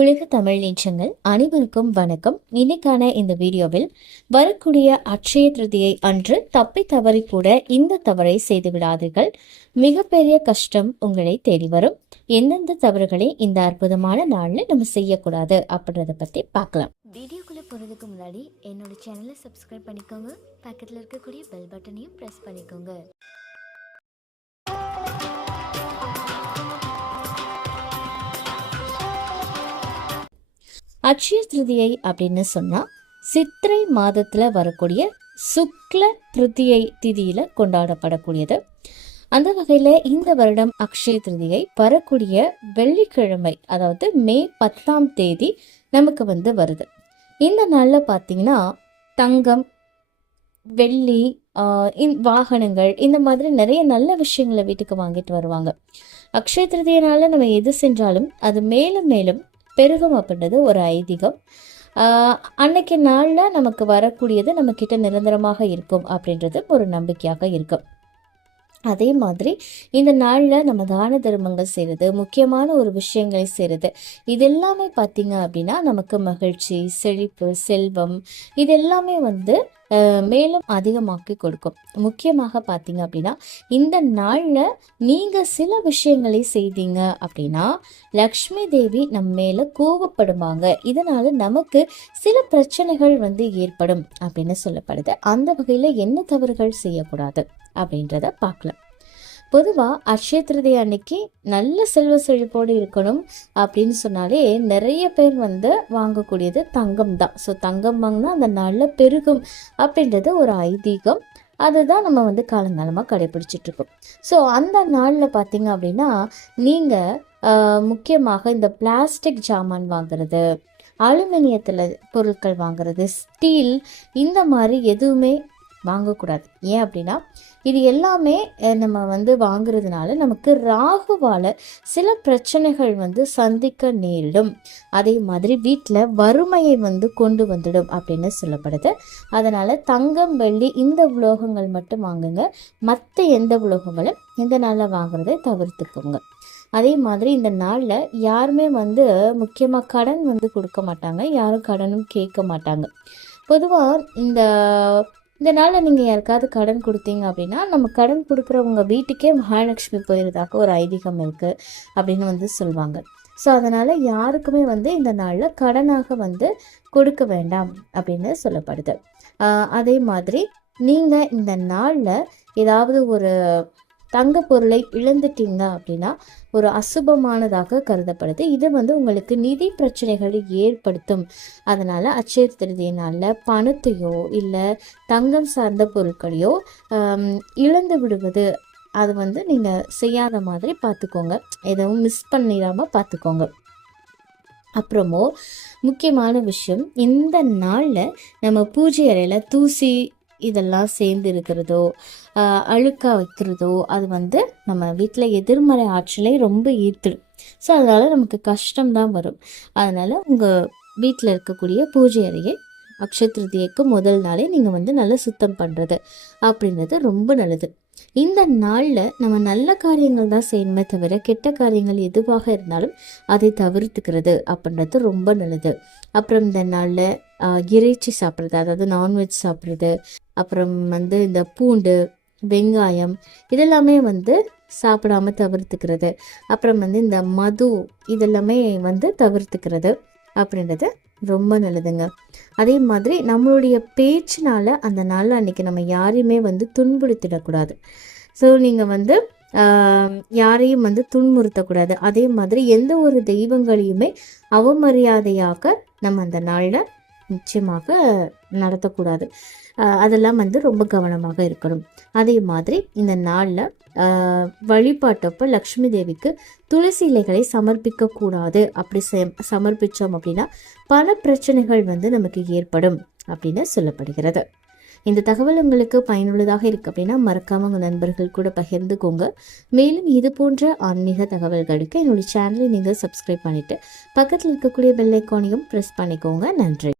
உலக தமிழ் நீச்சங்கள் அனைவருக்கும் வணக்கம். இன்னைக்கான இந்த வீடியோவில் வரக்கூடிய அட்சய திருதியை அன்று தப்பி தவறி கூட இந்த தவறை செய்து விடாதீர்கள். மிகப்பெரிய கஷ்டம் உங்களை தேடி வரும். எந்தெந்த தவறுகளை இந்த அற்புதமான நாளில் நம்ம செய்யக்கூடாது அப்படின்றத பத்தி பார்க்கலாம். வீடியோக்குள்ளே போகிறதுக்கு முன்னாடி என்னோட சேனலை சப்ஸ்கிரைப் பண்ணிக்கோங்க. பக்கத்தில் இருக்கக்கூடிய பெல் பட்டனையும் ப்ரெஸ் பண்ணிக்கோங்க. அட்சய திருதியை அப்படின்னு சொன்னா சித்திரை மாதத்துல வரக்கூடிய சுக்ல திருதியை திதியில கொண்டாடப்படக்கூடியது. அந்த வகையில இந்த வருடம் அக்ஷய திருதியை வரக்கூடிய வெள்ளிக்கிழமை அதாவது மே பத்தாம் தேதி நமக்கு வந்து வருது. இந்த நாளில் பார்த்தீங்கன்னா தங்கம் வெள்ளி வாகனங்கள் இந்த மாதிரி நிறைய நல்ல விஷயங்களை வீட்டுக்கு வாங்கிட்டு வருவாங்க. அக்ஷய திருதியினால நம்ம எது செஞ்சாலும் அது மேலும் மேலும் பெருகும் அப்படின்றது ஒரு ஐதீகம். அன்னைக்கு நாளில் நமக்கு வரக்கூடியது நம்ம கிட்ட நிரந்தரமாக இருக்கும் அப்படின்றது ஒரு நம்பிக்கையாக இருக்கும். அதே மாதிரி இந்த நாளில் நம்ம தான தர்மங்கள் செய்கிறது முக்கியமான ஒரு விஷயங்களை செய்கிறது இது எல்லாமே பார்த்தீங்க அப்படின்னா நமக்கு மகிழ்ச்சி செழிப்பு செல்வம் இது எல்லாமே வந்து மேலும் அதிகமாக்கி கொடுக்கும். முக்கியமாக பார்த்தீங்க அப்படின்னா இந்த நாளில் நீங்கள் சில விஷயங்களை செய்தீங்க அப்படின்னா லக்ஷ்மி தேவி நம்ம மேலே கோவப்படுவாங்க. இதனால் நமக்கு சில பிரச்சனைகள் வந்து ஏற்படும் அப்படின்னு சொல்லப்படுது. அந்த வகையில் என்ன தவறுகள் செய்யக்கூடாது அப்படின்றத பார்க்கலாம். பொதுவாக அக்ஷய திருதி அன்னைக்கு நல்ல செல்வ செழிப்போடு இருக்கணும் அப்படின்னு சொன்னாலே நிறைய பேர் வந்து வாங்கக்கூடியது தங்கம் தான் ஸோ தங்கம் வாங்கினா அந்த நாளில் பெருகும் அப்படின்றது ஒரு ஐதீகம். அதுதான் நம்ம வந்து காலங்காலமாக கடைபிடிச்சிட்ருக்கோம் ஸோ அந்த நாளில் பார்த்தீங்க அப்படின்னா நீங்கள் முக்கியமாக இந்த பிளாஸ்டிக் ஜாமான் வாங்குறது அலுமினியத்தில் பொருட்கள் வாங்குறது ஸ்டீல் இந்த மாதிரி எதுவுமே வாங்கக்கூடாது. ஏன் அப்படின்னா இது எல்லாமே நம்ம வந்து வாங்குறதுனால நமக்கு ராகுவால் சில பிரச்சனைகள் வந்து சந்திக்க நேரிடும். அதே மாதிரி வீட்டில் வறுமையை வந்து கொண்டு வந்துடும் அப்படின்னு சொல்லப்படுது. அதனால் தங்கம் வெள்ளி இந்த உலோகங்கள் மட்டும் வாங்குங்க. மற்ற எந்த உலோகங்களும் இந்த நாளில் வாங்குறதை தவிர்த்துக்கோங்க. அதே மாதிரி இந்த நாளில் யாருமே வந்து முக்கியமாக கடன் வந்து கொடுக்க மாட்டாங்க. யாரும் கடனும் கேட்க மாட்டாங்க. பொதுவாக இந்த இந்த நாளில் நீங்கள் யாருக்காவது கடன் கொடுத்தீங்க அப்படின்னா நம்ம கடன் கொடுக்குறவங்க வீட்டுக்கே மகாலட்சுமி போயிருந்தாக்க ஒரு ஐதீகம் இருக்குது அப்படின்னு வந்து சொல்லுவாங்க ஸோ அதனால் யாருக்குமே வந்து இந்த நாளில் கடனாக வந்து கொடுக்க வேண்டாம் அப்படின்னு சொல்லப்படுது. அதே மாதிரி நீங்கள் இந்த நாளில் ஏதாவது ஒரு தங்க பொருளை இழந்துட்டீங்க அப்படின்னா ஒரு அசுபமானதாக கருதப்படுது. இது வந்து உங்களுக்கு நிதி பிரச்சனைகளை ஏற்படுத்தும். அதனால் அச்சய திருதிய நாளில் பணத்தையோ இல்லை தங்கம் சார்ந்த பொருட்களையோ இழந்து விடுவது அது வந்து நீங்கள் செய்யாத மாதிரி பார்த்துக்கோங்க எதுவும் மிஸ் பண்ணிடாமல் பார்த்துக்கோங்க அப்புறமோ முக்கியமான விஷயம் இந்த நாளில் நம்ம பூஜை அறையில் தூசி இதெல்லாம் சேர்ந்து இருக்கிறதோ அழுக்காக வைக்கிறதோ அது வந்து நம்ம வீட்டில் எதிர்மறை ஆற்றலை ரொம்ப ஈர்த்துடும். ஸோ அதனால் நமக்கு கஷ்டம்தான் வரும். அதனால் உங்கள் வீட்டில் இருக்கக்கூடிய பூஜை அறையை அக்ஷத்ருதியைக்கு முதல் நாளே நீங்கள் வந்து நல்லா சுத்தம் பண்ணுறது அப்படின்றது ரொம்ப நல்லது. இந்த நாளில் நம்ம நல்ல காரியங்கள் தான் செய்யணுமே தவிர கெட்ட காரியங்கள் எதுவாக இருந்தாலும் அதை தவிர்த்துக்கிறது அப்படின்றது ரொம்ப நல்லது. அப்புறம் இந்த நாளில் இறைச்சி சாப்பிட்றது அதாவது நான்வெஜ் சாப்பிட்றது அப்புறம் வந்து இந்த பூண்டு வெங்காயம் இதெல்லாமே வந்து சாப்பிடாம தவிர்த்துக்கிறது. அப்புறம் வந்து இந்த மது இதெல்லாமே வந்து தவிர்த்துக்கிறது அப்படின்றது ரொம்ப நல்லதுங்க. அதே மாதிரி நம்மளுடைய பேச்சினால் அந்த நாளில் அன்னைக்கு நம்ம யாரையுமே வந்து துன்புறுத்திடக்கூடாது. ஸோ நீங்கள் வந்து யாரையும் வந்து துன்புறுத்தக்கூடாது. அதே மாதிரி எந்த ஒரு தெய்வங்களையுமே அவமரியாதையாக நம்ம அந்த நாளில் நிச்சயமாக நடத்தக்கூடாது. அதெல்லாம் வந்து ரொம்ப கவனமாக இருக்கணும். அதே மாதிரி இந்த நாளில் வழிபாட்டப்போ லக்ஷ்மி தேவிக்கு துளசி இலைகளை சமர்ப்பிக்கக்கூடாது. அப்படி சமர்ப்பித்தோம் அப்படின்னா பல பிரச்சனைகள் வந்து நமக்கு ஏற்படும் அப்படின்னு சொல்லப்படுகிறது. இந்த தகவல் உங்களுக்கு பயனுள்ளதாக இருக்குது அப்படின்னா மறக்காம உங்கள் நண்பர்கள் கூட பகிர்ந்துக்கோங்க. மேலும் இது போன்ற ஆன்மீக தகவல்களுக்கு என்னுடைய சேனலை நீங்கள் சப்ஸ்கிரைப் பண்ணிட்டு பக்கத்தில் இருக்கக்கூடிய பெல்லைக்கானையும் ப்ரெஸ் பண்ணிக்கோங்க. நன்றி.